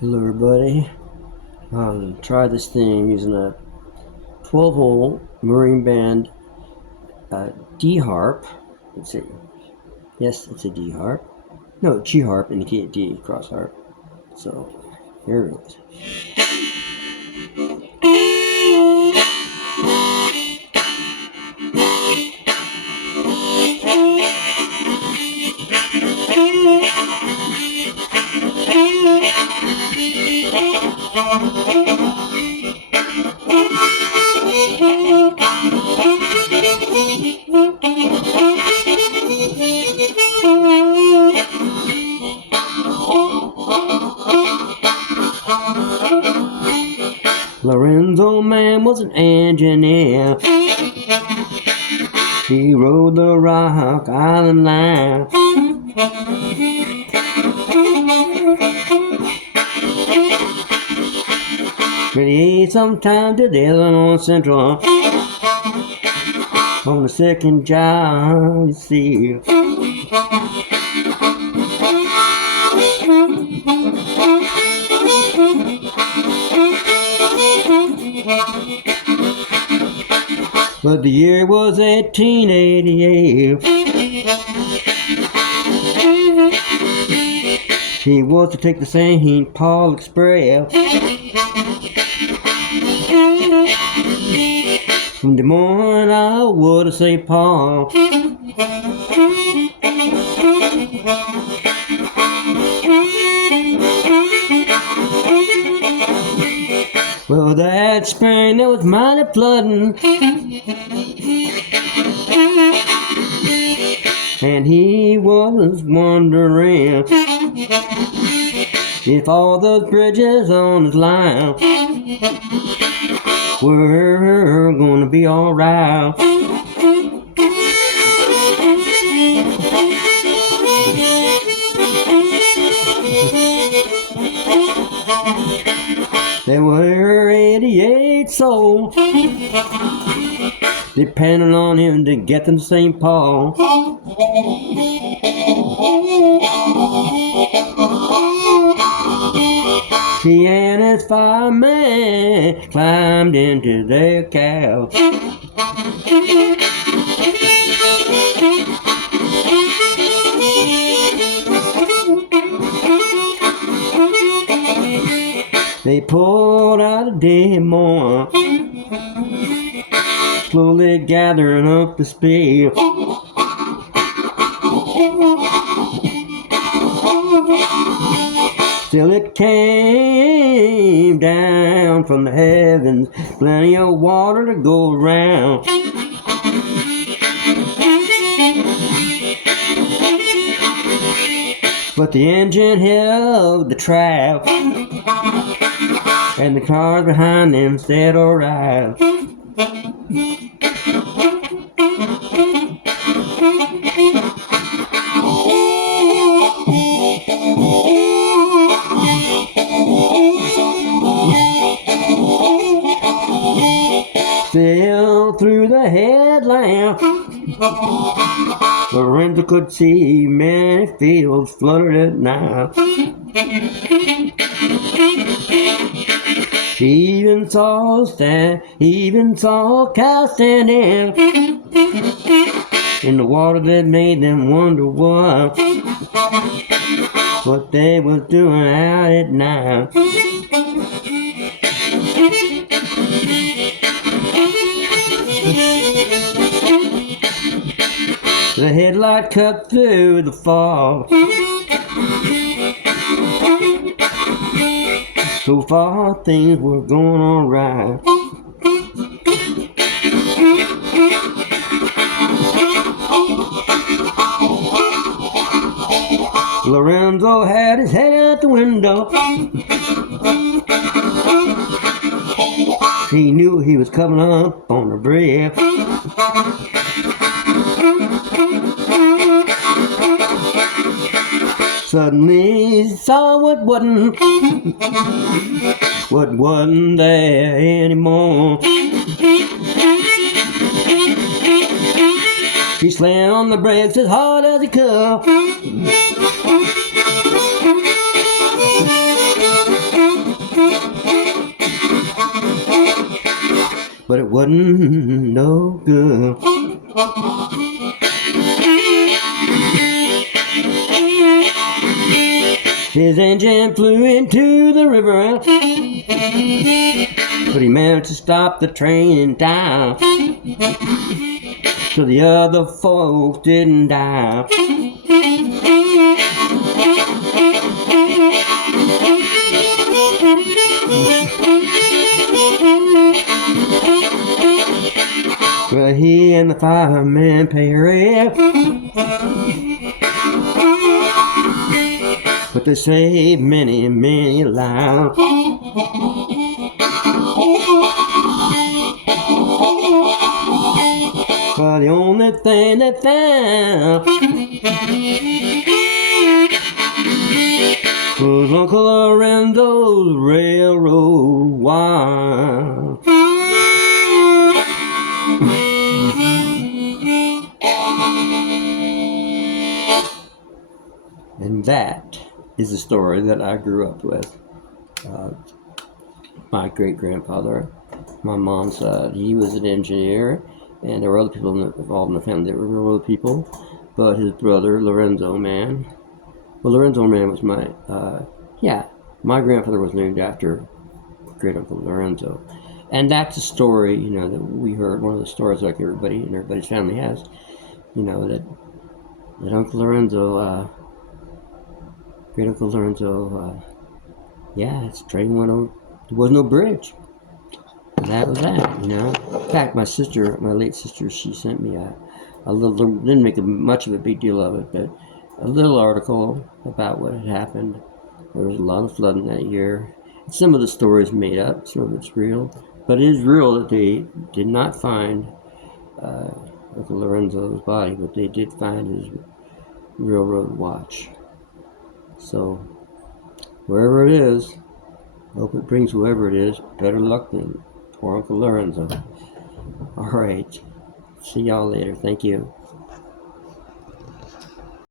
Hello everybody. Try this thing using a 12-hole marine band D harp. Let's see. Yes, it's a D harp. No, G harp indicate D cross harp. So here it goes. Lorenzo Mann was an engineer. He rode the Rock Island line. But he ate sometime to the Illinois Central on the second job, you see. But the year was 1888. He was to take the St. Paul Express from Des Moines, Iowa to St. Paul. Well, that spring there was mighty flooding, and he was wondering if all those bridges on his line were gonna be alright. There were 88 souls depending on him to get them to St. Paul. He and his fireman climbed into their cow. They pulled out a Des Moines, slowly gathering up the speed. Till it came down from the heavens, plenty of water to go around. But the engine held the trap, and the cars behind them said alright. Still through the headlamp, Lorenzo could see many fields flooded at night. He even saw cows standing in the water that made them wonder what they was doing out at night. The headlight cut through the fog. So far things were going alright. Lorenzo had his head out the window. He knew he was coming up on the bridge. Suddenly he saw what wasn't there anymore. He slammed on the brakes as hard as he could. wasn't no good. His engine flew into the river, but he managed to stop the train in time, so the other folks didn't die. Well, he and the fireman perished, but they saved many, many lives. But the only thing they found was Uncle Lorenzo's railroad wire. And that is the story that I grew up with. My great-grandfather, my mom's side, he was an engineer, and there were other people involved in the family that were real people, but his brother, Lorenzo Mann, well, Lorenzo Mann was my grandfather was named after great-uncle Lorenzo. And that's a story, that we heard, one of the stories like everybody and everybody's family has, that Uncle Lorenzo, great-uncle Lorenzo, his train went over, there was no bridge. That was that, In fact, my late sister, she sent me a little, didn't make much of a big deal of it, but a little article about what had happened. There was a lot of flooding that year. Some of the stories made up, some of it's real, but it is real that they did not find Uncle Lorenzo's body, but they did find his railroad watch. So, wherever it is, I hope it brings whoever it is better luck than poor Uncle Lorenzo. All right. See y'all later. Thank you.